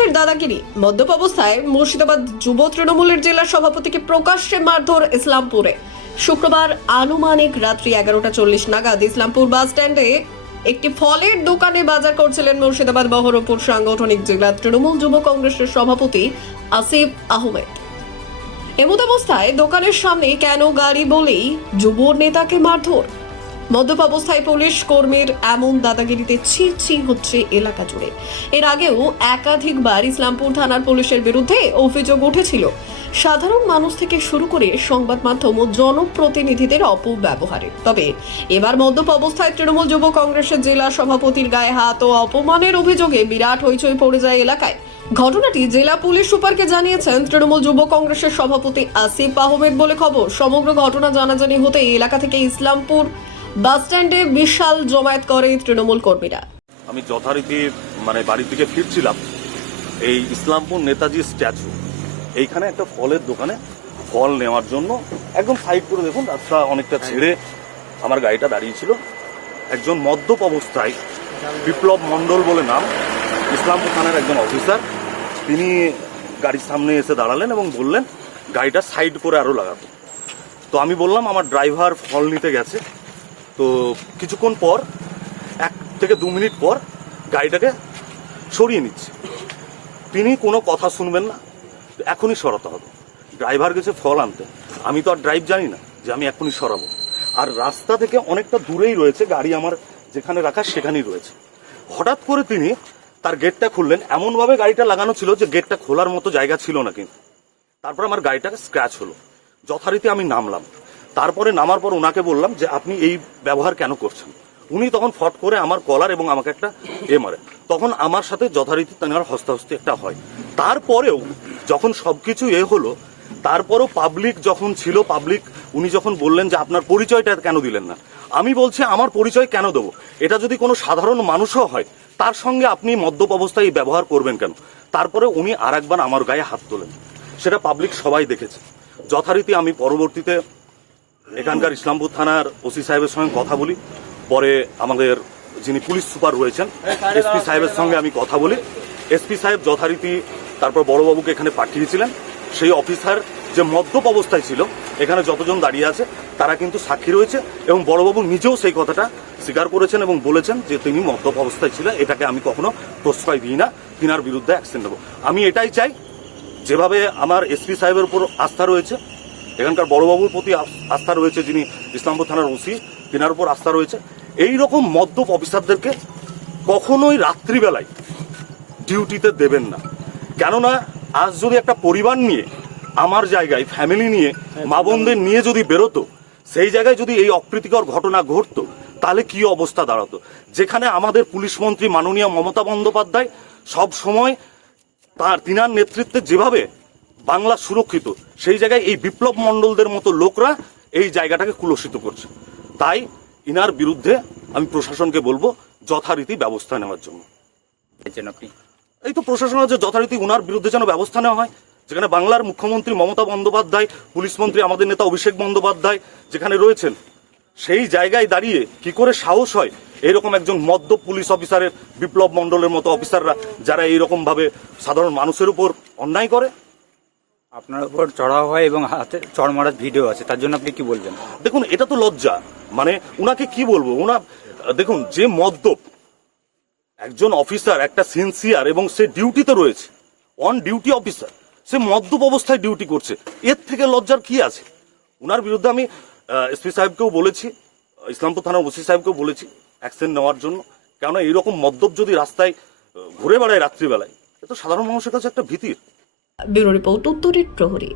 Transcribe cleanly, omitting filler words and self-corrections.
পুলিশের দাদাগিরি, মদ্যপ অবস্থায় মুর্শিদাবাদ যুব তৃণমূলের জেলা সভাপতিকে প্রকাশ্যে মারধর ইসলামপুরে। শুক্রবার আনুমানিক রাত্রি 11:40 নাগাদ ইসলামপুর বাস স্ট্যান্ডে একটি ফলের দোকানে বাজার করছিলেন মুর্শিদাবাদ বহরমপুর সাংগঠনিক জেলা তৃণমূল যুব কংগ্রেসের সভাপতি আসিফ আহমেদ। এমত অবস্থায় দোকানের সামনে কেন গাড়ি বলেই যুব নেতাকে মারধর। মদ্যপ অবস্থায় পুলিশ কর্মীর এমন দাদাগিরিতে ছি হচ্ছে এলাকা জুড়ে। এর আগেও একাধিকবার ইসলামপুর থানার পুলিশের বিরুদ্ধে অভিযোগ উঠেছিল সাধারণ মানুষ থেকে শুরু করে সংবাদ মাধ্যম ও জনপ্রতিনিধিদের অপব্যবহারে। তবে এবার মদ্যপ অবস্থায় তৃণমূল যুব কংগ্রেসের জেলা সভাপতির গায়ে হাত ও অপমানের অভিযোগে বিরাট হইচই পড়ে যায় এলাকায়। ঘটনাটি জেলা পুলিশ সুপারকে জানিয়েছেন তৃণমূল যুব কংগ্রেসের সভাপতি আসিফ আহমেদ বলে খবর। সমগ্র ঘটনা জানাজানি হতে এলাকা থেকে ইসলামপুর বাস স্ট্যান্ডে বিশাল জমায়েত করে তৃণমূল কর্মীরা। আমি যথারীতি বাড়ির দিকে ফিরছিলাম, এই ইসলামপুর নেতাজি স্ট্যাচু এইখানে একটা ফলের দোকানে ফল নেওয়ার জন্য একদম সাইড করে দেখুন রাস্তা অনেকটা ছেড়ে আমার গাড়িটা দাঁড়িয়েছিল। একজন মদ্যপ অবস্থায় বিপ্লব মণ্ডল বলে নাম, ইসলামপুর থানার একজন অফিসার, তিনি গাড়ির সামনে এসে দাঁড়ালেন এবং বললেন গাড়িটা সাইড করে আরও লাগাতে। তো আমি বললাম আমার ড্রাইভার ফল নিতে গেছে। তো কিছুক্ষণ পর 1 থেকে 2 মিনিট পর গাড়িটাকে সরিয়ে নিচ্ছে। তিনি কোনো কথা শুনবেন না, এখনই সরাতে হবে। ড্রাইভার গেছে ফল আনতে, আমি তো আর ড্রাইভ জানি না যে আমি এখনই সরাবো। আর রাস্তা থেকে অনেকটা দূরেই রয়েছে গাড়ি, আমার যেখানে রাখা সেখানেই রয়েছে। হঠাৎ করে তিনি তার গেটটা খুললেন, এমনভাবে গাড়িটা লাগানো ছিল যে গেটটা খোলার মতো জায়গা ছিল না। কিন্তু তারপর আমার গাড়িটা স্ক্র্যাচ হলো। যথারীতি আমি নামলাম। তারপরে নামার পর ওনাকে বললাম যে আপনি এই ব্যবহার কেন করছেন। উনি তখন ফট করে আমার কলার এবং আমাকে একটা মারে। তখন আমার সাথে যথারীতি তার হস্তাহস্তি একটা হয়। তারপরেও যখন সবকিছু হলো, তারপরও পাবলিক যখন ছিল, উনি যখন বললেন যে আপনার পরিচয়টা কেন দিলেন না, আমি বলছি আমার পরিচয় কেন দেবো? এটা যদি কোনো সাধারণ মানুষও হয় তার সঙ্গে আপনি মদ্যপ অবস্থায় এই ব্যবহার করবেন কেন? তারপরে উনি আরেকবার আমার গায়ে হাত তোলেন, সেটা পাবলিক সবাই দেখেছে। যথারীতি আমি পরবর্তীতে এখানকার ইসলামপুর থানার ওসি সাহেবের সঙ্গে কথা বলি। পরে আমাদের যিনি পুলিশ সুপার রয়েছেন এসপি সাহেবের সঙ্গে আমি কথা বলি। এসপি সাহেব যথারীতি তারপর বড়বাবুকে এখানে পাঠিয়েছিলেন। সেই অফিসার যে মদ্যপ অবস্থায় ছিল, এখানে যতজন দাঁড়িয়ে আছে তারা কিন্তু সাক্ষী রয়েছে এবং বড়বাবু নিজেও সেই কথাটা স্বীকার করেছেন এবং বলেছেন যে তিনি মদ্যপ অবস্থায় ছিলেন। এটাকে আমি কখনো প্রশ্রয় দিই না, তিনার বিরুদ্ধে অ্যাকশন নেব। আমি এটাই চাই, যেভাবে আমার এসপি সাহেবের উপর আস্থা রয়েছে, এখানকার বড়বাবুর প্রতি আস্থা রয়েছে, যিনি ইসলামপুর থানার ওসি, তিনার উপর আস্থা রয়েছে। এই রকম মদ্যপ অফিসারদেরকে কখনোই রাত্রিবেলায় ডিউটিতে দেবেন না। কেননা আজ যদি একটা পরিবার নিয়ে, আমার জায়গায় ফ্যামিলি নিয়ে, মা বোনদের নিয়ে যদি বেরোতো, সেই জায়গায় যদি এই অপ্রীতিকর ঘটনা ঘটতো, তাহলে কি অবস্থা দাঁড়াতো। যেখানে আমাদের পুলিশ মন্ত্রী মাননীয় মমতা বন্দ্যোপাধ্যায় সব সময় তিনার নেতৃত্বে যেভাবে বাংলা সুরক্ষিত, সেই জায়গায় এই বিপ্লব মণ্ডলদের মতো লোকরা এই জায়গাটাকে কুলসিত করছে। তাই ইনার বিরুদ্ধে আমি প্রশাসনকে বলবো যথারীতি ব্যবস্থা নেওয়ার জন্য। এই তো প্রশাসন আছে, যথারীতি উনার বিরুদ্ধে যেন ব্যবস্থা নেওয়া হয়। যেখানে বাংলার মুখ্যমন্ত্রী মমতা বন্দ্যোপাধ্যায়, পুলিশ মন্ত্রী আমাদের নেতা অভিষেক বন্দ্যোপাধ্যায় যেখানে রয়েছেন, সেই জায়গায় দাঁড়িয়ে কি করে সাহস হয় এরকম একজন মদ্যপ পুলিশ অফিসারের, বিপ্লব মণ্ডলের মতো অফিসাররা যারা এইরকম ভাবে সাধারণ মানুষের উপর অন্যায় করে। আপনার উপর চড়াও হয় এবং হাতে চড় মারার ভিডিও আছে, তার জন্য আপনি কি বলবেন? দেখুন, এটা তো লজ্জা। উনাকে কি বলবো? দেখুন, যে মদ্যপ একজন অফিসার, একটা সিনসিয়ার এবং সে ডিউটিতে রয়েছে, অন ডিউটি অফিসার, সে মদ্যপ অবস্থায় ডিউটি করছে, এর থেকে লজ্জার কি আছে? উনার বিরুদ্ধে আমি এসপি সাহেবকেও বলেছি, ইসলামপুর থানার ওসি সাহেবকেও বলেছি অ্যাকশন নেওয়ার জন্য। কেননা এইরকম মদ্যপ যদি রাস্তায় ঘুরে বেড়ায় রাত্রিবেলায়, এ তো সাধারণ মানুষের কাছে একটা ভীতির। ব্যুরো রিপোর্ট, উত্তরের প্রহরী।